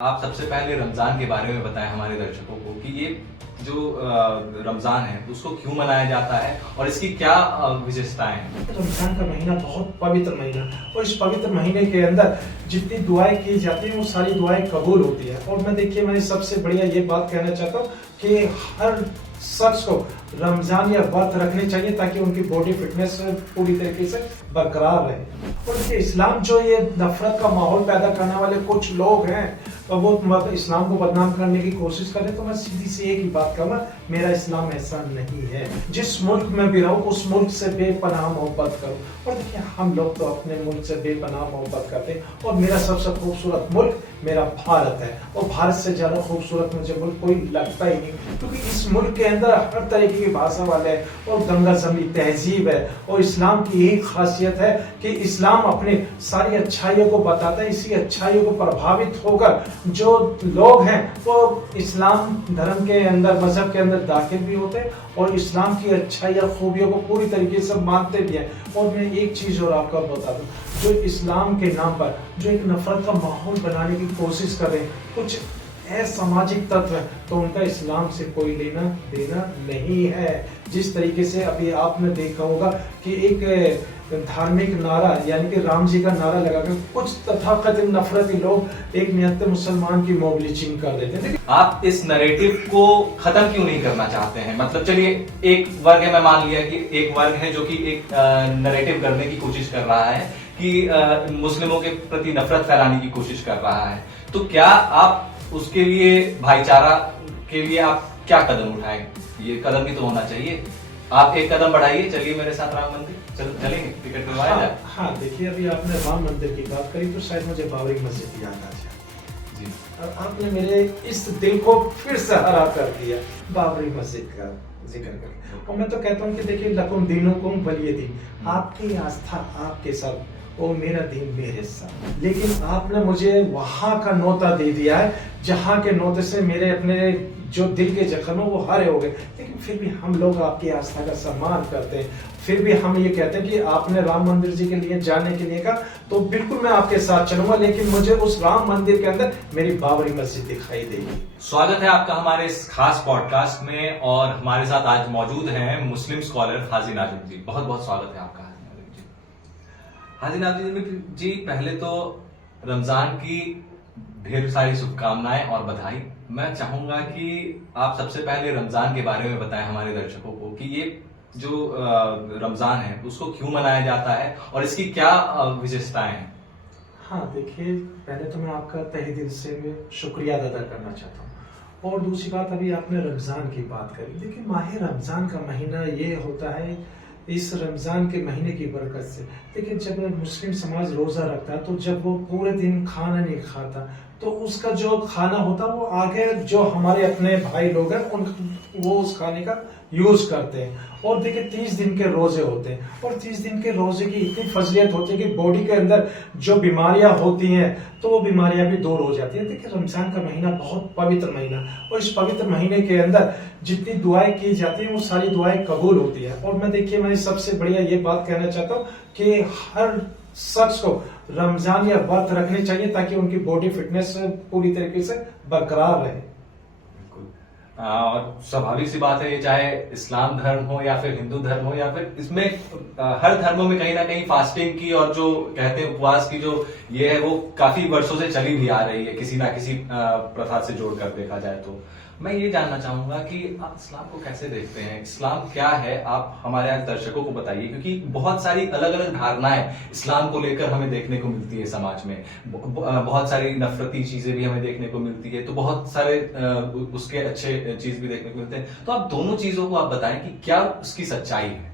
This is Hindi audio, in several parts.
आप सबसे पहले रमजान के बारे में बताएं हमारे दर्शकों को कि ये जो रमजान है उसको क्यों मनाया जाता है और इसकी क्या विशेषताएं हैं। रमजान का महीना बहुत पवित्र महीना और इस पवित्र महीने के अंदर जितनी दुआएं की जाती हैं वो सारी दुआएं कबूल होती है। और मैं सबसे बढ़िया ये बात कहना चाहता हूँ कि हर शख्स को रमजान या व्रत रखने चाहिए ताकि उनकी बॉडी फिटनेस पूरी तरीके से बरकरार रहे। और देखिए इस्लाम जो ये नफरत का माहौल पैदा करने वाले कुछ लोग हैं और वो इस्लाम को बदनाम करने की कोशिश कर रहे, तो मैं सीधी सी एक ही बात कहूँगा, मेरा इस्लाम ऐसा नहीं है। जिस मुल्क में भी रहो उस मुल्क से बेपनाह मोहब्बत करो। और देखिए हम लोग तो अपने मुल्क से बेपनाह मोहब्बत करते हैं और मेरा सबसे खूबसूरत मुल्क मेरा भारत है और भारत से ज्यादा खूबसूरत मुझे मुल्क कोई लगता ही नहीं, क्योंकि इस मुल्क के अंदर हर तरीके की भाषा वाले है और गंगा जमनी तहजीब है। और इस्लाम की यही खासियत है कि इस्लाम अपनी सारी अच्छाइयों को बताता है। इसी अच्छाइयों को प्रभावित होकर जो लोग हैं वो इस्लाम धर्म के अंदर, मजहब के अंदर दाखिल भी होते हैं और इस्लाम की अच्छाई या खूबियों को पूरी तरीके से मानते भी हैं। और मैं एक चीज और आपको बता दूं, जो इस्लाम के नाम पर जो एक नफरत का माहौल बनाने की कोशिश कर रहे हैं कुछ असामाजिक तत्व है, तो उनका इस्लाम से कोई लेना देना नहीं है। जिस तरीके से अभी आपने देखा होगा कि एक धार्मिक नारा यानी कि राम जी का नारा लगाकर कुछ तथाकथित नफरती लोग एक निहत्ते मुसलमान की मॉब लिंचिंग कर देते हैं। आप इस नैरेटिव को खत्म क्यों नहीं करना चाहते हैं? मतलब चलिए एक वर्ग है, मैं मान लिया कि एक वर्ग है जो कि एक नैरेटिव करने की कोशिश कर रहा है कि मुस्लिमों के प्रति नफरत फैलाने की कोशिश कर रहा है, तो क्या आप उसके लिए भाईचारा के लिए आप क्या कदम उठाएं? ये कदम भी तो होना चाहिए। आप एक कदम बढ़ाइए, चलिए मेरे साथ राम मंदिर चलेंगे, टिकट करवाया जाए। हाँ देखिए, अभी आपने राम मंदिर की बात करी तो शायद मुझे बाबरी मस्जिद याद आ जाए जी। और आपने मेरे इस दिल को फिर से हरा कर दिया बाबरी मस्जिद का जिक्र करके। और मैं तो कहता हूँ कि देखिए लकुम दीनुकुम वलिय दीन, आपकी आस्था आपके साथ और मेरा दीन मेरे साथ। लेकिन आपने मुझे वहां का नोता दे दिया है जहां के नोते से मेरे अपने जो दिल के जख्म वो हरे हो गए। लेकिन फिर भी हम लोग आपकी आस्था का सम्मान करते हैं। फिर भी हम ये कहते हैं कि आपने राम मंदिर जी के लिए जाने के लिए कहा तो बिल्कुल मैं आपके साथ चलूंगा, लेकिन मुझे उस राम मंदिर के अंदर मेरी बाबरी मस्जिद दिखाई देगी। स्वागत है आपका हमारे इस खास पॉडकास्ट में और हमारे साथ आज मौजूद हैं मुस्लिम स्कॉलर हाजी नाजिम जी। बहुत बहुत स्वागत है आपका हाजी नाजिम जी। पहले तो रमजान की ढेर सारी शुभकामनाएं और बधाई। मैं चाहूंगा कि आप सबसे पहले रमजान के बारे में बताएं हमारे दर्शकों को कि ये जो रमजान है उसको क्यों मनाया जाता है और इसकी क्या विशेषताएं हैं। हाँ देखिए, पहले तो मैं आपका तहे दिल से शुक्रिया अदा करना चाहता हूँ। और दूसरी बात, अभी आपने रमजान की बात करी। देखिए माह रमजान का महीना ये होता है, इस रमजान के महीने की बरकत से देखिए जब मुस्लिम समाज रोजा रखता है तो जब वो पूरे दिन खाना नहीं खाता तो उसका जो खाना होता है वो आगे जो हमारे अपने भाई लोग हैं वो उस खाने का यूज करते हैं। और देखिए 30 दिन के रोजे होते हैं और 30 दिन के रोजे की इतनी फजीलियत होती है कि बॉडी के अंदर जो बीमारियां होती हैं तो वो बीमारियां भी दूर हो जाती है। देखिए रमजान का महीना बहुत पवित्र महीना और इस पवित्र महीने के अंदर जितनी दुआएं की जाती हैं वो सारी दुआएं कबूल होती है। और मैं सबसे बढ़िया ये बात कहना चाहता हूँ कि हर शख्स को रमजान या व्रत रखने चाहिए ताकि उनकी बॉडी फिटनेस पूरी तरीके से बरकरार रहे। और स्वाभाविक सी बात है, ये चाहे इस्लाम धर्म हो या फिर हिंदू धर्म हो या फिर इसमें हर धर्मों में कहीं ना कहीं फास्टिंग की और जो कहते हैं उपवास की जो ये है वो काफी वर्षों से चली भी आ रही है, किसी ना किसी प्रथा से जोड़कर देखा जाए तो। मैं ये जानना चाहूंगा कि आप इस्लाम को कैसे देखते हैं, इस्लाम क्या है, आप हमारे आज दर्शकों को बताइए, क्योंकि बहुत सारी अलग अलग धारणाएं इस्लाम को लेकर हमें देखने को मिलती है समाज में। बहुत सारी नफरती चीजें भी हमें देखने को मिलती है, तो बहुत सारे उसके अच्छे चीज भी देखने को मिलते हैं। तो आप दोनों चीजों को आप बताएं कि क्या उसकी सच्चाई है।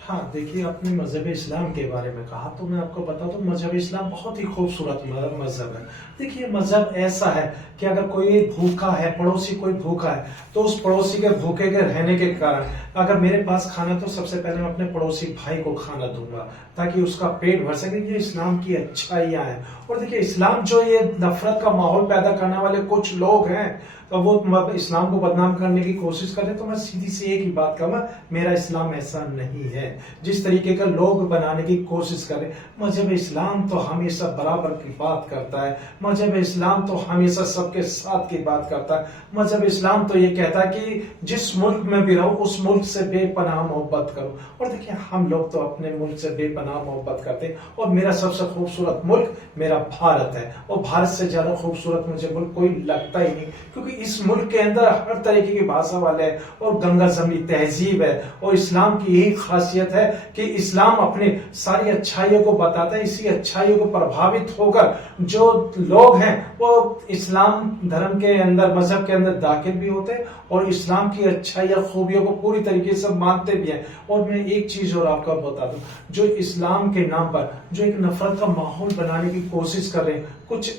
हाँ देखिए, आपने मजहब इस्लाम के बारे में कहा तो मैं आपको बता दूं मजहब इस्लाम बहुत ही खूबसूरत मजहब है। देखिए मजहब ऐसा है कि अगर कोई भूखा है, पड़ोसी कोई भूखा है, तो उस पड़ोसी के भूखे के रहने के कारण अगर मेरे पास खाना तो सबसे पहले मैं अपने पड़ोसी भाई को खाना दूंगा ताकि उसका पेट भर सके। ये इस्लाम की अच्छाइयां हैं। और देखिए इस्लाम जो ये नफरत का माहौल पैदा करने वाले कुछ लोग हैं तो वो इस्लाम को बदनाम करने की कोशिश कर रहे हैं, तो मैं सीधी सी एक ही बात कहूंगा, मेरा इस्लाम ऐसा नहीं है। जिस तरीके का लोग बनाने की कोशिश कर रहे हैं, मजहब इस्लाम तो हमेशा बराबर की बात करता है। मजहब इस्लाम तो हमेशा सबके साथ की बात करता है। मजहब इस्लाम तो ये कहता है कि जिस मुल्क में भी रहो उस मुल्क से बेपनाह मोहब्बत करो। और देखिए हम लोग तो अपने मुल्क से बेपनाह मोहब्बत करते हैं, और मेरा सबसे खूबसूरत मुल्क मेरा भारत है, और भारत से ज्यादा खूबसूरत मुझे मुल्क कोई लगता ही नहीं, क्योंकि इस मुल्क के अंदर हर तरीके की भाषा वाले हैं, और गंगा जमनी तहजीब है। और इस्लाम की यही खासियत है कि इस्लाम अपनी सारी अच्छाइयों को बताता है। इसी अच्छाइयों को प्रभावित होकर जो लोग हैं वो इस्लाम धर्म के अंदर, मजहब के अंदर दाखिल भी होते हैं, और इस्लाम की अच्छाइयां खूबियों को पूरी तरीके से मानते भी हैं। और मैं एक चीज और आपको बता दूं, जो इस्लाम के नाम पर जो एक नफरत का माहौल बनाने की कोशिश कर रहे हैं कुछ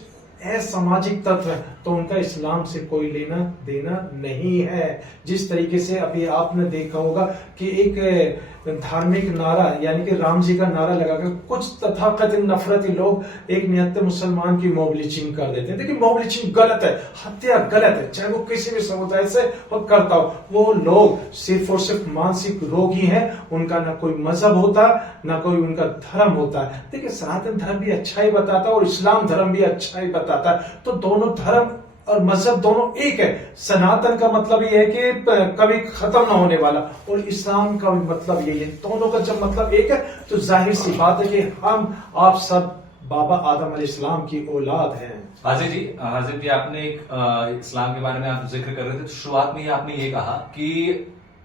असामाजिक तत्व है, तो उनका इस्लाम से कोई लेना देना नहीं है। जिस तरीके से अभी आपने देखा होगा कि एक धार्मिक नारा यानी कि राम जी का नारा लगाकर कुछ तथाकथित नफरती लोग एक निहत्ते मुसलमान की मॉब लिंचिंग कर देते हैं। देखिए मॉब लिंचिंग गलत है, हत्या गलत है, चाहे वो किसी भी समुदाय से हो करता हो। वो लोग सिर्फ और सिर्फ मानसिक रोगी हैं, उनका ना कोई मजहब होता ना कोई उनका धर्म होता है। देखिए सनातन धर्म भी अच्छा ही बताता है और इस्लाम धर्म भी अच्छा ही बताता है, तो दोनों धर्म और मजहब दोनों एक है। सनातन का मतलब ये है कि कभी खत्म ना होने वाला, और इस्लाम का भी मतलब यही है। दोनों का जब मतलब एक है तो जाहिर सी बात है कि हम आप सब बाबा आदम अलैहिस्सलाम की औलाद हैं। हाजिर जी आपने एक इस्लाम के बारे में आप जिक्र कर रहे थे, तो शुरुआत में ही आपने ये कहा कि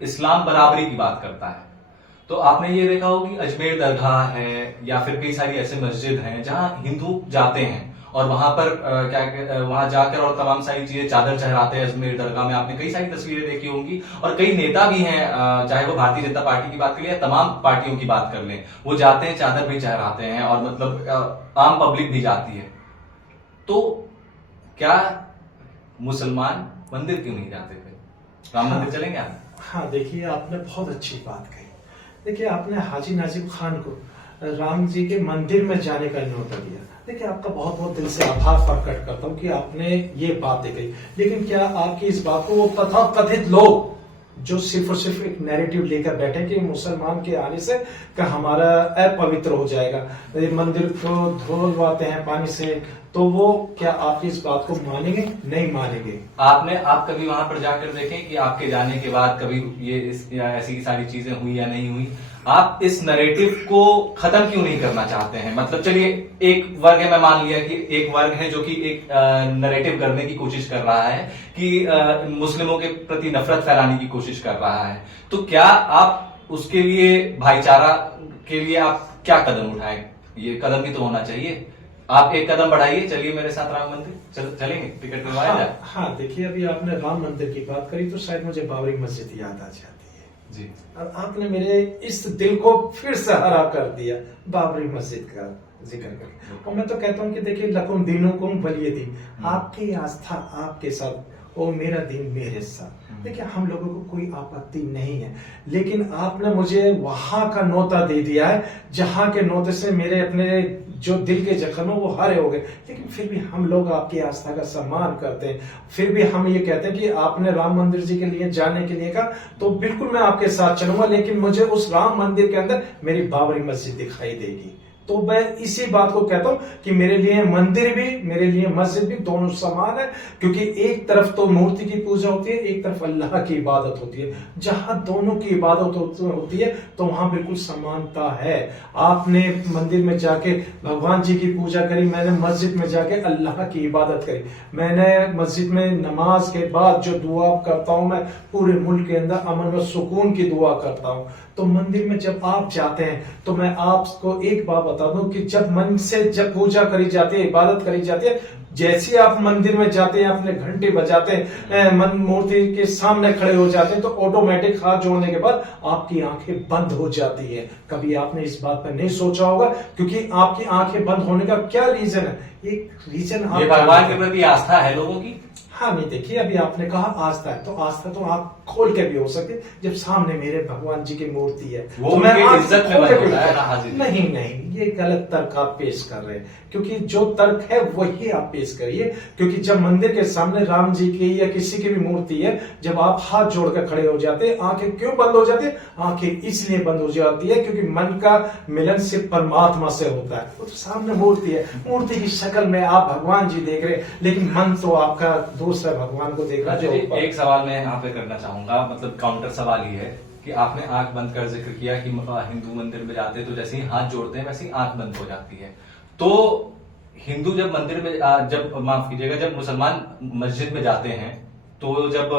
इस्लाम बराबरी की बात करता है। तो आपने ये देखा हो कि अजमेर दरगाह है या फिर कई सारी ऐसे मस्जिद हैं जहां हिंदू जाते हैं और वहां पर वहां जाकर और तमाम सारी चीजें चादर चढ़ाते हैं। अजमेर दरगाह में आपने कई सारी तस्वीरें देखी होंगी, और कई नेता भी हैं, चाहे वो भारतीय जनता पार्टी की बात कर लें या तमाम पार्टियों की बात कर लें, वो जाते हैं, चादर भी चढ़ाते हैं, और मतलब आम पब्लिक भी जाती है। तो क्या मुसलमान मंदिर क्यों नहीं जाते थे? राम मंदिर चलेंगे आप? हाँ देखिए आपने बहुत अच्छी बात कही। देखिए आपने हाजी नाजिब खान को राम जी के मंदिर में जाने का न्योता दिया। देखिए आपका बहुत बहुत दिल से आभार प्रकट करता हूँ कि आपने ये बात देखी। लेकिन क्या आपकी इस बात को वो तथाकथित लोग जो सिर्फ और सिर्फ एक नैरेटिव लेकर बैठे कि मुसलमान के आने से का हमारा अपवित्र हो जाएगा, मंदिर को धुलवाते हैं पानी से, तो वो क्या आपकी इस बात को मानेंगे? नहीं मानेंगे। आप कभी वहां पर जाकर देखें कि आपके जाने के बाद कभी ये ऐसी सारी चीजें हुई या नहीं हुई? आप इस नैरेटिव को खत्म क्यों नहीं करना चाहते हैं? मतलब चलिए एक वर्ग है, मैं मान लिया कि एक वर्ग है जो कि एक नैरेटिव करने की कोशिश कर रहा है कि मुस्लिमों के प्रति नफरत फैलाने की कोशिश कर रहा है, तो क्या आप उसके लिए भाईचारा के लिए आप क्या कदम उठाएं? ये कदम भी तो होना चाहिए। आप एक कदम बढ़ाइए, चलिए मेरे साथ राम मंदिर चलेंगे, टिकट मिलवाया जाए। हाँ देखिए अभी आपने राम मंदिर की बात करी तो शायद मुझे बाबरी मस्जिद याद आ जाती है जी। और आपने मेरे इस दिल को फिर से हरा कर दिया बाबरी मस्जिद का जिक्र कर। और मैं तो कहता हूँ कि देखिए लकुम दीनुकुम वलिय दीन, आपकी आस्था आपके साथ, ओ मेरा दिन मेरे साथ। देखिए हम लोगों को कोई आपत्ति नहीं है, लेकिन आपने मुझे वहां का नोता दे दिया है जहां के नोते से मेरे अपने जो दिल के जख्म वो हरे हो गए। लेकिन फिर भी हम लोग आपकी आस्था का सम्मान करते हैं। फिर भी हम ये कहते हैं कि आपने राम मंदिर जी के लिए जाने के लिए कहा तो बिल्कुल मैं आपके साथ चलूंगा, लेकिन मुझे उस राम मंदिर के अंदर मेरी बाबरी मस्जिद दिखाई देगी। तो मैं इसी बात को कहता हूं कि मेरे लिए मंदिर भी मेरे लिए मस्जिद भी दोनों समान है, क्योंकि एक तरफ तो मूर्ति की पूजा होती है, एक तरफ अल्लाह की इबादत होती है। जहां दोनों की इबादत होती है तो वहां बिल्कुल समानता है। आपने मंदिर में जाके भगवान जी की पूजा करी, मैंने मस्जिद में जाके अल्लाह की इबादत करी। मैंने मस्जिद में नमाज के बाद जो दुआ करता हूं, मैं पूरे मुल्क के अंदर अमन व सुकून की दुआ करता हूं। तो मंदिर में जब आप जाते हैं तो मैं आपको एक बात बता दूं कि जब मन से जब पूजा करी जाती है, इबादत करी जाती है, जैसे आप मंदिर में जाते हैं, अपने घंटे बजाते हैं, मन मूर्ति के सामने खड़े हो जाते हैं, तो ऑटोमेटिक हाथ जोड़ने के बाद आपकी आंखें बंद हो जाती है। कभी आपने इस बात पर नहीं सोचा होगा, क्योंकि आपकी आंखें बंद होने का क्या रीजन है? एक रीजन ये भगवान के प्रति आस्था है लोगों की। हाँ नहीं देखिए अभी आपने कहा आस्था है, तो आस्था तो आप खोल के भी हो सकती है। जब सामने मेरे भगवान जी की मूर्ति है वो तो मैं इज्जत में होता है ना। हाजिर नहीं ये गलत तर्क आप पेश कर रहे हैं, क्योंकि जो तर्क है वही आप पेश करिए। क्योंकि जब मंदिर के सामने राम जी की या किसी की भी मूर्ति है, जब आप हाथ जोड़कर खड़े हो जाते हैं, आंखें क्यों बंद हो जाती है? आंखें इसलिए बंद हो जाती है क्योंकि मन का मिलन सिर्फ परमात्मा से होता है। वो तो सामने मूर्ति है, मूर्ति की शक्ल शक्ल में आप भगवान जी देख रहे हैं, लेकिन मन तो आपका दूसरा भगवान को देख रहा है। जो एक सवाल मैं यहाँ पे करना चाहूंगा, मतलब काउंटर सवाल ये है कि आपने आंख बंद कर जिक्र किया कि हिंदू मंदिर में जाते हैं तो जैसे ही हाथ जोड़ते हैं वैसे ही आंख बंद हो जाती है। तो हिंदू जब मंदिर में जब माफ कीजिएगा, जब मुसलमान मस्जिद में जाते हैं तो जब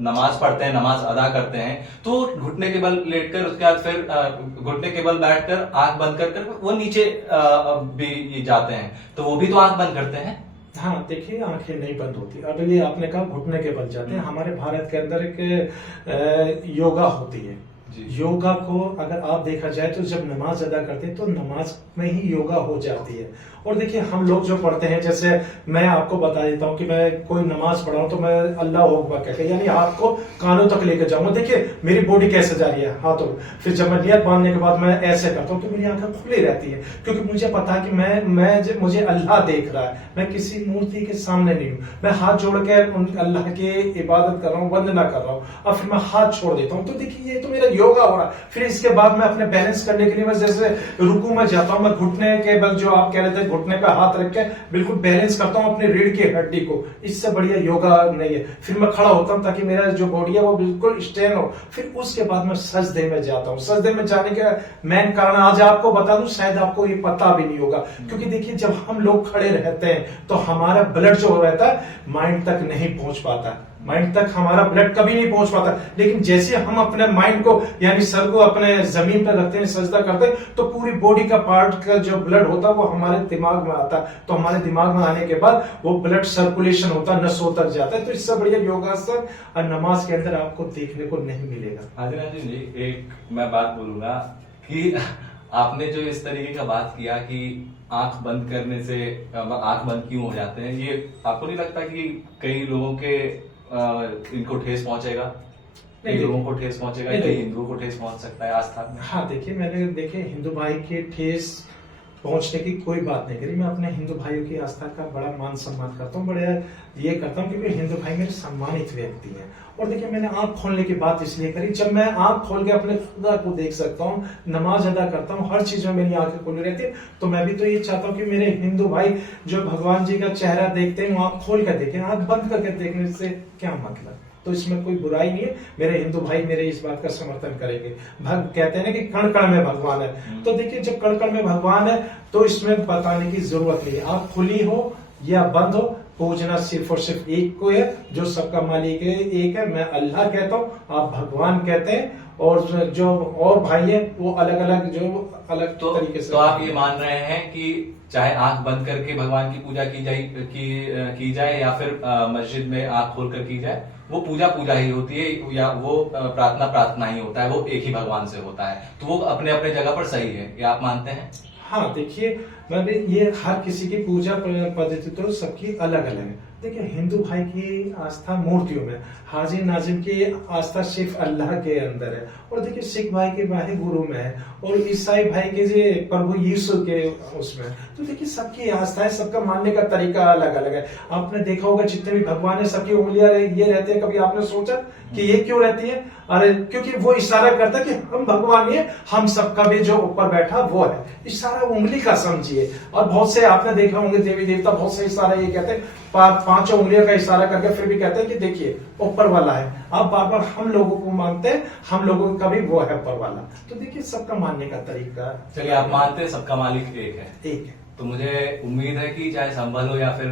नमाज पढ़ते हैं, नमाज अदा करते हैं, तो घुटने के बल लेटकर उसके बाद फिर घुटने के बल बैठकर आंख बंद कर वो नीचे भी जाते हैं, तो वो भी तो आंख बंद करते हैं। हाँ देखिए, आंखें नहीं बंद होती। अब ये आपने कहा घुटने के बल जाते हैं, हमारे भारत के अंदर एक योगा होती है। योगा को अगर आप देखा जाए तो जब नमाज अदा करते हैं तो नमाज में ही योगा हो जाती है। और देखिए हम लोग जो पढ़ते हैं, जैसे मैं आपको बता देता हूं कि मैं कोई नमाज पढ़ा हूं तो मैं अल्लाह अकबर कहकर, यानी हाथ को कानों तक लेकर जाऊंगा। देखिए मेरी बॉडी कैसे जा रही है हाथों, फिर जब मैं नियत बांधने के बाद मैं ऐसे करता हूँ कि मेरी आंखें खुली रहती है, क्योंकि मुझे पता है कि मुझे अल्लाह देख रहा है, मैं किसी मूर्ति के सामने नहीं हूँ। मैं हाथ जोड़ के अल्लाह की इबादत कर रहा हूँ, वंदना कर रहा हूँ, और फिर मैं हाथ छोड़ देता हूँ। तो देखिए ये तो मेरा योगा हो रहा है। फिर इसके बाद मैं अपने बैलेंस करने के लिए मैं जैसे रुकू में जाता हूँ, मैं घुटने के बल, जो आप कह रहे थे, घुटने पे हाथ रख के बिल्कुल बैलेंस करता हूँ अपनी रीढ़ की हड्डी को। इससे बढ़िया योगा नहीं है। फिर मैं खड़ा होता हूँ ताकि मेरा जो बॉडी है वो बिल्कुल स्टेन हो। फिर उसके बाद मैं सजदे में जाता हूँ। सजदे में जाने का मेन कारण आज आपको बता दूं, शायद आपको ये पता भी नहीं होगा, क्योंकि देखिए जब हम लोग खड़े रहते हैं तो हमारा ब्लड जो रहता है माइंड तक नहीं पहुंच पाता, माइंड तक हमारा ब्लड कभी नहीं पहुंच पाता। लेकिन जैसे हम अपने माइंड को यानी सर को अपने जमीन पर रखते हैं, सजदा करते हैं, तो पूरी बॉडी का पार्ट का जो ब्लड होता है वो हमारे दिमाग में आता है। तो हमारे दिमाग में आने के बाद वो ब्लड सर्कुलेशन होता है, नसों तक जाता है। तो इससे बढ़िया योगासन और नमाज के अंदर आपको देखने को नहीं मिलेगा। आदिनाथ जी, एक मैं बात बोलूंगा कि आपने जो इस तरीके का बात किया कि आंख बंद करने से आंख बंद क्यों हो जाते हैं, ये आपको नहीं लगता कि कई लोगों के इनको ठेस पहुंचेगा? कई लोगों को ठेस पहुंचेगा, कई हिंदुओं को ठेस पहुंच सकता है आस्था में। हाँ देखिए, मैंने देखे हिंदू भाई के ठेस पहुंचने की कोई बात नहीं करी। मैं अपने हिंदू भाइयों की आस्था का बड़ा मान सम्मान करता हूँ, बड़े ये करता हूँ, क्योंकि हिंदू भाई मेरे सम्मानित व्यक्ति हैं। और देखिए मैंने आंख खोलने की बात इसलिए करी, जब मैं आंख खोल के अपने खुदा को देख सकता हूँ, नमाज अदा करता हूँ, हर चीज में मेरी आंखें खुली रहती है, तो मैं भी तो ये चाहता हूँ कि मेरे हिंदू भाई जो भगवान जी का चेहरा देखते हैं वो आंख खोल कर देखें। आंख बंद करके देखने से क्या मतलब? तो इसमें कोई बुराई नहीं है। मेरे हिंदू भाई मेरे इस बात का समर्थन करेंगे। कहते हैं ना कि कण कण में भगवान है, तो देखिए जब कण कण में भगवान है तो इसमें बताने की जरूरत नहीं है। आप खुली हो या बंद हो, पूजना सिर्फ और सिर्फ एक को है, जो सबका मालिक है, एक है। मैं अल्लाह कहता हूँ, आप भगवान कहते हैं, और जो और भाई है वो अलग अलग तरीके से। तो आप ये मान रहे हैं कि चाहे आंख बंद करके भगवान की पूजा की जाए या फिर मस्जिद में आंख खोल कर की जाए, वो पूजा ही होती है, या वो प्रार्थना ही होता है, वो एक ही भगवान से होता है, तो वो अपने अपने जगह पर सही है। क्या आप मानते हैं? हाँ देखिए, मैं ये हर किसी की पूजा पद्धति तो सबकी अलग अलग है। देखिए हिंदू भाई की आस्था मूर्तियों में, हाजिर नाजिम की आस्था सिर्फ अल्लाह के अंदर है, और देखिए सिख भाई के वाहे गुरु में है, और ईसाई भाई के जो प्रभु यीशु के उसमें। तो देखिए सबकी आस्था है, सबका मानने का तरीका अलग अलग है। आपने देखा होगा जितने भी भगवान है सबकी उंगलियां ये रहते हैं। कभी आपने सोचा कि ये क्यों रहती है? अरे क्योंकि वो इशारा करता है कि हम भगवान ही है, हम सबका भी जो ऊपर बैठा वो है। इशारा उंगली का समझिए। और बहुत से आपने देखा होंगे देवी देवता बहुत से इशारा ये कहते हैं, पांचों उंगलियों का इशारा करके फिर भी कहते हैं कि देखिए ऊपर वाला है। अब बार बार हम लोगों को मानते हैं, हम लोगों का भी वो है ऊपर वाला। तो देखिए सबका मानने का तरीका। चलिए, आप मानते हैं सबका मालिक एक है? एक है। तो मुझे उम्मीद है कि चाहे संभल हो या फिर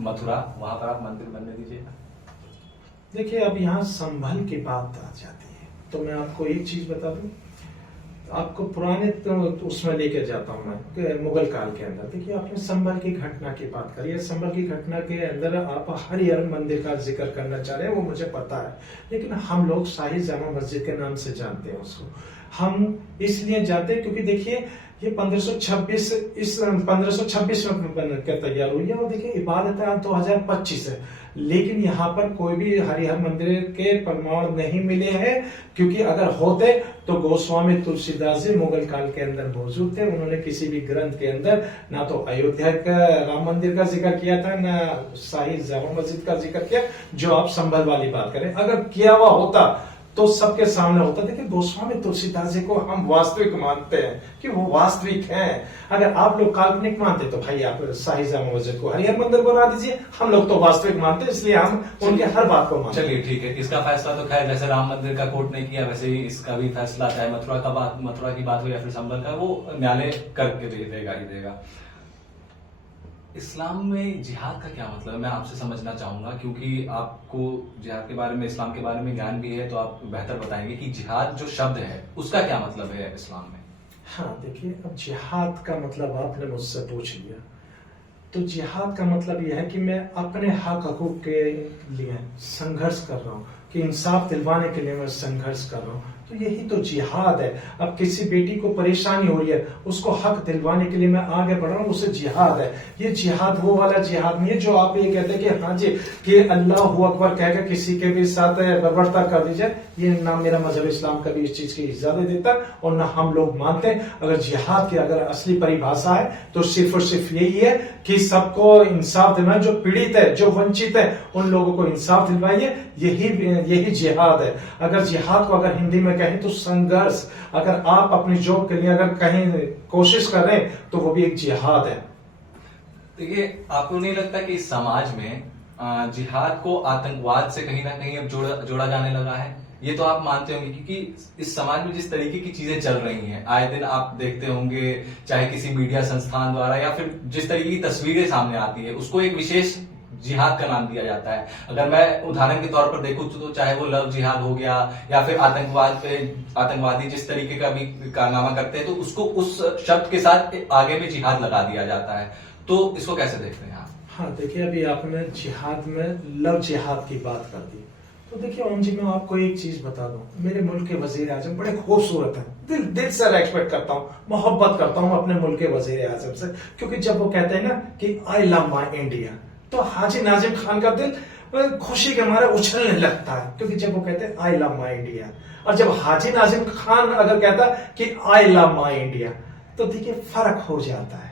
मथुरा, वहां पर आप मंदिर बनने दीजिएगा। देखिए अब यहाँ संभल की बात आ जाती है, तो मैं आपको एक चीज बता दूं, आपको पुराने तो उसमें लेकर जाता हूं मैं, मुगल काल के अंदर। देखिए आपने संभल की घटना की बात करी है, संभल की घटना के अंदर आप हरिहर मंदिर का जिक्र करना चाह रहे हैं, वो मुझे पता है, लेकिन हम लोग शाही जामा मस्जिद के नाम से जानते हैं उसको। हम इसलिए जानते हैं क्योंकि देखिए ये 1526 में बनकर तैयार हुई है, और देखिए इबादत है 2025 है, लेकिन यहाँ पर कोई भी हरिहर मंदिर के प्रमाण नहीं मिले हैं। क्योंकि अगर होते तो गोस्वामी तुलसीदास जी मुगल काल के अंदर मौजूद थे, उन्होंने किसी भी ग्रंथ के अंदर ना तो अयोध्या का राम मंदिर का जिक्र किया था, ना शाही जामा मस्जिद का जिक्र किया, जो आप संभल वाली बात करें। अगर किया हुआ होता तो सबके सामने होता। देखिए गोस्वामी तुलसीदास जी को हम वास्तविक मानते हैं कि वो वास्तविक हैं। अगर आप लोग काल्पनिक मानते तो भाई आप शाही जामा मस्जिद को हरिहर मंदिर बना दीजिए। हम लोग तो वास्तविक मानते हैं, इसलिए हम उनके हर बात को मानते हैं। चलिए ठीक है, इसका फैसला तो खैर जैसे राम मंदिर का कोर्ट ने किया वैसे ही इसका भी फैसला, चाहे मथुरा की बात हो या फिर संबल का, वो न्यायालय करके देगा ही देगा। इस्लाम में जिहाद का क्या मतलब है, मैं आपसे समझना चाहूंगा, क्योंकि आपको जिहाद के बारे में, इस्लाम के बारे में ज्ञान भी है, तो आप बेहतर बताएंगे कि जिहाद जो शब्द है उसका क्या मतलब है इस्लाम में। हाँ देखिए, अब जिहाद का मतलब आपने मुझसे पूछ लिया, तो जिहाद का मतलब यह है कि मैं अपने हक हकूक के लिए संघर्ष कर रहा हूँ, कि इंसाफ दिलवाने के लिए मैं संघर्ष कर रहा हूँ, तो यही तो जिहाद है। अब किसी बेटी को परेशानी हो रही है, उसको हक दिलवाने के लिए मैं आगे बढ़ रहा हूँ, उसे जिहाद है। ये जिहाद वो वाला जिहाद नहीं है जो आप ये कहते हैं कि हाँ जी कि अल्लाह अकबर कहकर किसी के भी साथ बर्बरता कर दीजिए, ये ना मेरा मजहब इस्लाम कभी इस चीज की इजाजत देता और ना हम लोग मानते हैं। अगर जिहाद की अगर असली परिभाषा है तो सिर्फ और सिर्फ यही है कि सबको इंसाफ दिलवाए, जो पीड़ित है, जो वंचित है, उन लोगों को इंसाफ दिलवाइए, यही जिहाद है। अगर जिहाद को अगर हिंदी में कहें तो संघर्ष। अगर आप अपनी जॉब के लिए अगर कहीं कोशिश कर रहे हैं तो वो भी एक जिहाद है। देखिए, आपको नहीं लगता कि इस समाज में जिहाद को आतंकवाद से कहीं ना कहीं अब जोड़ा जाने लगा है? ये तो आप मानते होंगे, क्योंकि इस समाज में जिस तरीके की चीजें चल रही हैं, आए दिन आप देखते होंगे, चाहे किसी मीडिया संस्थान द्वारा या फिर जिस तरीके की तस्वीरें सामने आती है, उसको एक विशेष जिहाद का नाम दिया जाता है। अगर मैं उदाहरण के तौर पर देखूं तो चाहे वो लव जिहाद हो गया या फिर आतंकवादी जिस तरीके का भी कारनामा करते हैं, तो उसको उस शब्द के साथ आगे में जिहाद लगा दिया जाता है। तो इसको कैसे देखते हैं आप? हाँ देखिए, अभी आपने जिहाद में लव जिहाद की बात कर दी, तो देखिए ओम जी, मैं आपको एक चीज बता दूं, मेरे मुल्क के वजीर आजम बड़े खूबसूरत हैं, दिल से रेस्पेक्ट करता हूँ, मोहब्बत करता हूँ अपने मुल्क के वजीर आजम से, क्योंकि जब वो कहते हैं ना कि आई लव माई इंडिया, तो हाजी नाजिम खान का दिल खुशी के मारे उछलने लगता है, क्योंकि जब वो कहते हैं आई लव माई इंडिया, और जब हाजी नाजिम खान अगर कहता है कि आई लव माई इंडिया, तो देखिए फर्क हो जाता है।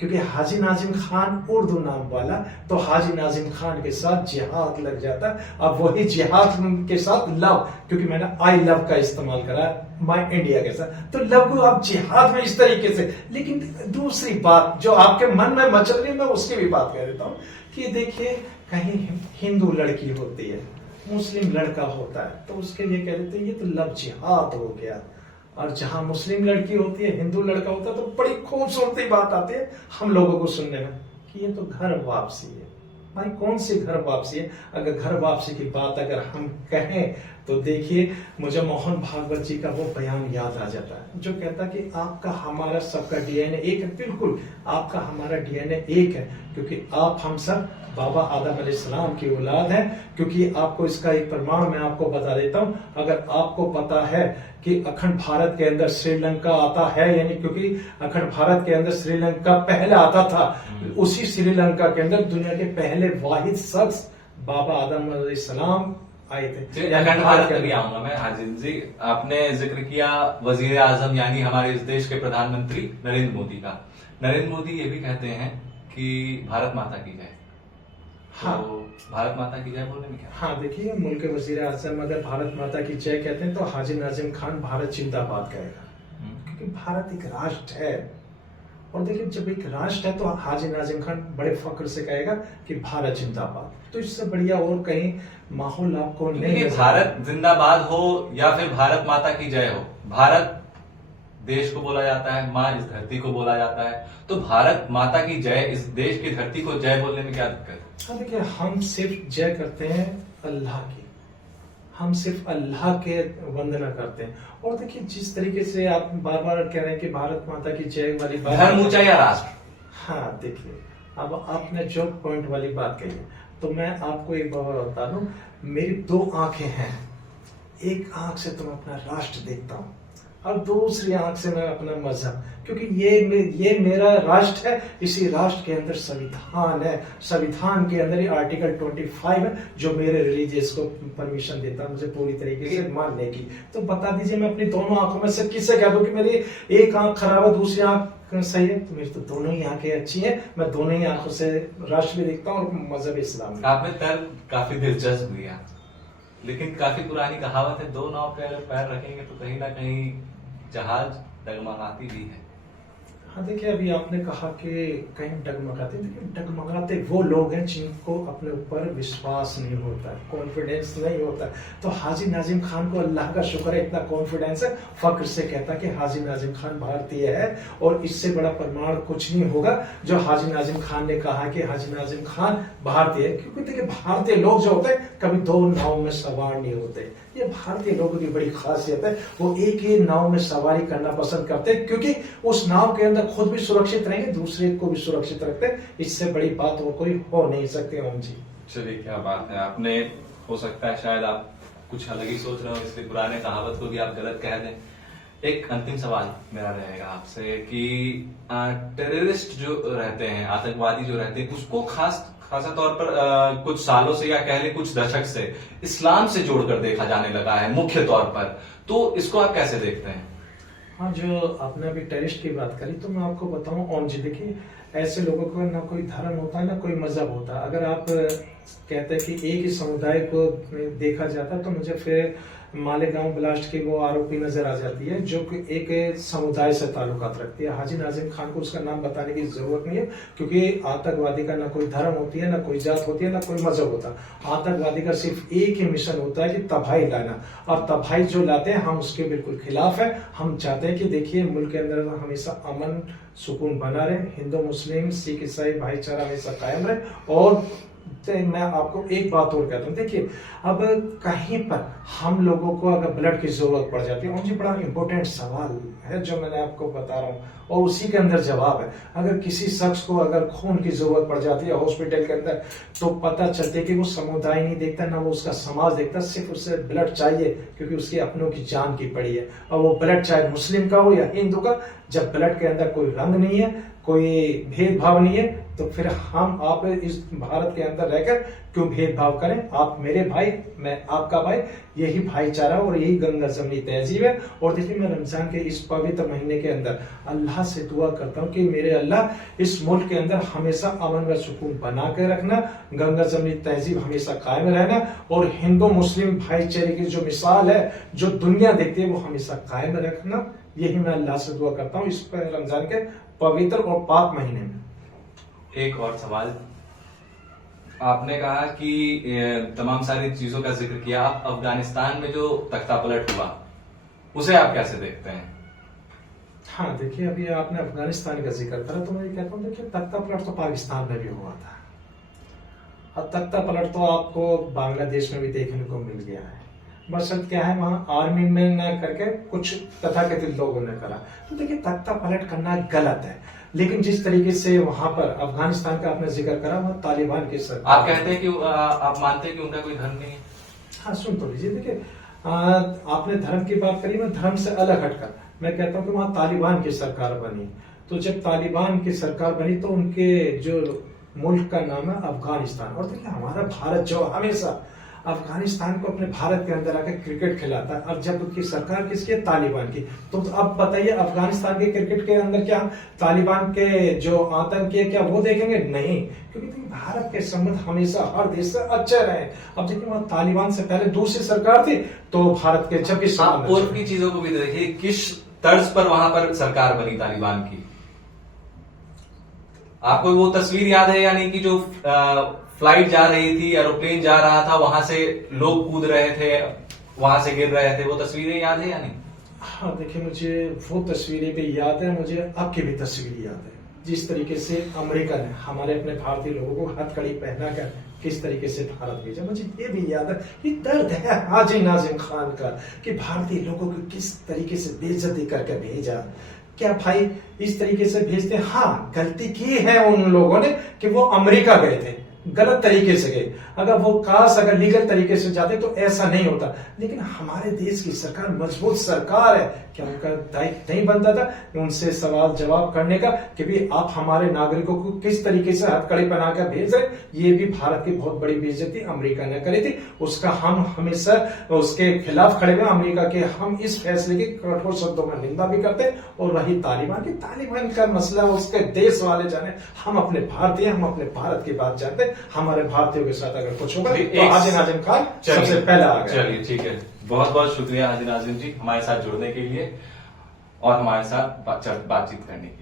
क्योंकि हाजी नाजिम खान उर्दू नाम वाला, तो हाजी नाजिम खान के साथ जिहाद लग जाता है। अब वही जिहाद के साथ लव, क्योंकि मैंने आई लव का इस्तेमाल करा माई इंडिया के साथ, तो लव को आप जिहाद में इस तरीके से। लेकिन दूसरी बात जो आपके मन में मचल रही है, मैं उसकी भी बात कह देता हूँ कि देखिए, कहीं हिंदू लड़की होती है, मुस्लिम लड़का होता है, तो उसके लिए कह देते हैं ये तो लव जिहाद हो गया। और जहां मुस्लिम लड़की होती है, हिंदू लड़का होता है, तो बड़ी खूबसूरती बात आती है हम लोगों को सुनने में कि ये तो घर वापसी है। भाई कौन सी घर वापसी है? अगर घर वापसी की बात अगर हम कहें तो देखिए, मुझे मोहन भागवत जी का वो बयान याद आ जाता है जो कहता है कि आपका हमारा सबका डीएनए एक है। बिल्कुल, आपका हमारा डीएनए एक है, क्योंकि आप हम सब बाबा आदम अलैहिस्सलाम की औलाद है। क्योंकि आपको इसका एक प्रमाण मैं आपको बता देता हूं, अगर आपको पता है कि अखंड भारत के अंदर श्रीलंका आता है, यानी क्योंकि अखंड भारत के अंदर श्रीलंका पहले आता था, उसी श्रीलंका के अंदर दुनिया के पहले वाहिद शख्स बाबा आदम अलैहिस्सलाम आए थे। अखंड भारत में भी आऊंगा मैं। हाजिर जी, आपने जिक्र किया वजीर आजम यानी हमारे इस देश के प्रधानमंत्री नरेंद्र मोदी का। नरेंद्र मोदी ये भी कहते हैं कि भारत माता की जय। हाँ, तो भारत माता की जय बोलने में क्या? हाँ देखिए, मुल्क के वजीर आजम अगर भारत माता की जय कहते हैं तो हाजी नाजिम खान भारत जिंदाबाद कहेगा, क्योंकि भारत एक राष्ट्र है। और देखिए, जब एक राष्ट्र है तो हाजी नाजिम खान बड़े फख्र से कहेगा कि भारत जिंदाबाद। तो इससे बढ़िया और कहीं माहौल आपको नहीं। भारत जिंदाबाद हो या फिर भारत माता की जय हो, भारत देश को बोला जाता है, माँ इस धरती को बोला जाता है, तो भारत माता की जय, इस देश की धरती को जय बोलने में क्या दिक्कत है? हाँ देखिए, हम सिर्फ जय करते हैं अल्लाह की, हम सिर्फ अल्लाह के वंदना करते हैं। और देखिए, जिस तरीके से आप बार बार कह रहे हैं कि भारत माता की जय वाली बात, धर्म ऊंचा या राष्ट्र? हाँ देखिए, अब आपने जो पॉइंट वाली बात कही है, तो मैं आपको एक बार बता दूं, मेरी दो आंखें हैं। एक आंख से तो मैं अपना राष्ट्र देखता हूँ और दूसरी आंख से मैं अपना मजहब, क्योंकि ये मेरा राष्ट्र है। इसी राष्ट्र के अंदर संविधान है, संविधान के अंदर ही आर्टिकल 25 है जो मेरे रिलीजियस को परमिशन देता है मुझे पूरी तरीके से मानने की। तो बता दीजिए, मैं अपनी दोनों आंखों में से किससे कह दूं कि मेरी एक आंख खराब है, दूसरी आंख सही है? तो मेरी तो दोनों ही आंखें अच्छी हैं, मैं दोनों ही आंखों से राष्ट्र भी देखता हूँ और मजहब इस्लाम। आपने तर्क काफी दिलचस्प दिया, लेकिन काफी पुरानी कहावत है, दो नाव पे अगर पैर रखेंगे तो कहीं ना कहीं जहाज डगमगाती भी है। हाँ देखिए, अभी आपने कहा कि कहीं डगमगाते, देखिए डगमगाते वो लोग हैं जिनको अपने ऊपर विश्वास नहीं होता है, कॉन्फिडेंस नहीं होता है। तो हाजी नाजिम खान को अल्लाह का शुक्र है, इतना कॉन्फिडेंस है, फक्र से कहता कि हाजी नाजिम खान भारतीय है, और इससे बड़ा प्रमाण कुछ नहीं होगा जो हाजी नाजिम खान ने कहा कि हाजी नाजिम खान भारतीय है। क्योंकि देखिए भारतीय लोग जो होते हैं कभी दो नाव में सवार नहीं होते, ये भारतीय लोगों की बड़ी खासियत है, वो एक ही नाव में सवारी करना पसंद करते हैं, क्योंकि उस नाव के अंदर खुद भी सुरक्षित रहेंगे, दूसरे को भी सुरक्षित रखते हैं। इससे बड़ी बात वो कोई हो नहीं सकती। ओम जी, चलिए क्या बात है, आपने हो सकता है शायद आप कुछ अलग ही सोच रहे हो, इसलिए पुराने कहावत को भी आप गलत कह दें। एक अंतिम सवाल मेरा रहेगा आपसे कि टेररिस्ट जो रहते हैं, आतंकवादी जो रहते हैं, उसको खासा तौर पर कुछ सालों से या कह लें कुछ दशक से इस्लाम से जोड़कर देखा जाने लगा है मुख्य तौर पर, तो इसको आप कैसे देखते हैं? हाँ, जो आपने अभी टेररिस्ट की बात करी तो मैं आपको बताऊं ओम जी, देखिए ऐसे लोगों का ना कोई धर्म होता है ना कोई मजहब होता है। अगर आप कहते हैं कि एक ही समुदाय को देखा जाता है तो मुझे फिर मालेगांव ब्लास्ट की वो आरोपी नजर आ जाती है जो कि एक समुदाय से ताल्लुकात रखती है। हाजी नाजिम खान को उसका नाम बताने की जरूरत नहीं है, क्योंकि आतंकवादी का ना कोई धर्म होती है, ना कोई जात होती है, ना कोई मजहब होता। आतंकवादी का सिर्फ एक ही मिशन होता है कि तबाही लाना, और तबाही जो लाते हैं हम उसके बिल्कुल खिलाफ है। हम चाहते हैं कि देखिए मुल्क के अंदर हमेशा अमन सुकून बना रहे, हिंदू मुस्लिम सिख ईसाई भाईचारा हमेशा कायम रहे। और मैं आपको एक बात और कहता हूँ, देखिए अब कहीं पर हम लोगों को अगर ब्लड की जरूरत पड़ जाती है, मुझे बड़ा इंपॉर्टेंट सवाल है जो मैंने आपको बता रहा हूँ और उसी के अंदर जवाब है। अगर किसी शख्स को अगर खून की जरूरत पड़ जाती है हॉस्पिटल के अंदर, तो पता चलता है कि वो समुदाय नहीं देखता, ना वो उसका समाज देखता, सिर्फ उसे ब्लड चाहिए क्योंकि उसके अपनों की जान की पड़ी है। और वो ब्लड चाहे मुस्लिम का हो या हिंदू का, जब ब्लड के अंदर कोई रंग नहीं है, कोई भेदभाव नहीं है, तो फिर हम आप इस भारत के अंदर रहकर क्यों भेदभाव करें? आप मेरे भाई, मैं आपका भाई, यही भाईचारा और यही गंगा जमनी तहजीब है। और देखिए मैं रमजान के इस पवित्र महीने के अंदर अल्लाह से दुआ करता हूँ कि मेरे अल्लाह इस मुल्क के अंदर हमेशा अमन व सुकून बना के रखना, गंगा जमनी तहजीब हमेशा कायम रहना, और हिंदू मुस्लिम भाईचारे की जो मिसाल है जो दुनिया देखती है वो हमेशा कायम रखना। यही मैं अल्लाह से दुआ करता हूँ इस रमजान के पवित्र और पाक महीने में। एक और सवाल, आपने कहा कि तमाम सारी चीजों का जिक्र किया, आप अफगानिस्तान में जो तख्ता पलट हुआ उसे आप कैसे देखते हैं? हाँ देखिए, अभी आपने अफगानिस्तान का जिक्र करा तो मैं ये कहता हूँ, देखिए तख्ता पलट तो पाकिस्तान में भी हुआ था, और तख्ता पलट तो आपको बांग्लादेश में भी देखने को मिल गया है। बस क्या है, वहां आर्मी में न करके कुछ तथाकथित लोगों ने करा। तो देखिए तख्ता पलट करना गलत है, लेकिन जिस तरीके से वहां पर अफगानिस्तान का आपने जिक्र करा, वह तालिबान की सरकार। आप कहते हैं कि आप मानते हैं कि उनका कोई धर्म नहीं है? हाँ सुन तो लीजिए, देखिए आपने धर्म की बात करी, मैं धर्म से अलग हटकर मैं कहता हूँ कि वहां तालिबान की सरकार बनी। तो जब तालिबान की सरकार बनी तो उनके जो मुल्क का नाम है अफगानिस्तान। और देखिए हमारा भारत जो हमेशा अफगानिस्तान को अपने भारत के अंदर आकर क्रिकेट खिलाता है, और जब उनकी सरकार किसकी है? तालिबान की। तो अब बताइए अफगानिस्तान के क्रिकेट के अंदर क्या तालिबान के जो आतंकी है क्या वो देखेंगे? नहीं, क्योंकि भारत के संबंध हमेशा हर देश से अच्छे रहे। अब देखिए वहां तालिबान से पहले दूसरी सरकार थी, तो भारत के जब भी आप पूर्व की चीजों को भी देखिए, किस तर्ज पर वहां पर सरकार बनी तालिबान की? आपको वो तस्वीर याद है या नहीं कि जो फ्लाइट जा रही थी, एरोप्लेन जा रहा था, वहां से लोग कूद रहे थे, वहां से गिर रहे थे, वो तस्वीरें याद है या नहीं? हाँ देखिए, मुझे वो तस्वीरें भी याद है, मुझे आपकी भी तस्वीर याद है। जिस तरीके से अमेरिका ने हमारे अपने भारतीय लोगों को हथकड़ी पहनाकर किस तरीके से भारत भेजा, मुझे ये भी याद है। ये दर्द है हाजी नाजिम खान का कि भारतीय लोगों को किस तरीके से बेइज्जती करके भेजा। क्या भाई इस तरीके से भेजते? हाँ, गलती की है उन लोगों ने कि वो अमेरिका गए थे, गलत तरीके से गए। अगर वो काश अगर लीगल तरीके से जाते तो ऐसा नहीं होता। लेकिन हमारे देश की सरकार मजबूत सरकार है, क्या उनका दायित्व नहीं बनता था उनसे सवाल जवाब करने का कि भी आप हमारे नागरिकों को किस तरीके से हथकड़ी बनाकर भेज रहे? ये भी भारत की बहुत बड़ी बेइज्जती अमेरिका ने करी थी, उसका हम हमेशा उसके खिलाफ खड़े हुए। अमेरिका के हम इस फैसले की कठोर शब्दों में निंदा भी करते हैं। और वही तालिबान का मसला उसके देश वाले जाने, हम अपने भारतीय, हम अपने भारत की बात जानते हैं। हमारे भारतीयों के साथ अगर कुछ होगा जी, तो हाजी नाजिम खान चलिए, सबसे पहला आ गया। चलिए ठीक है, बहुत बहुत शुक्रिया हाजी नाजिम जी हमारे साथ जुड़ने के लिए और हमारे साथ बातचीत करने के लिए।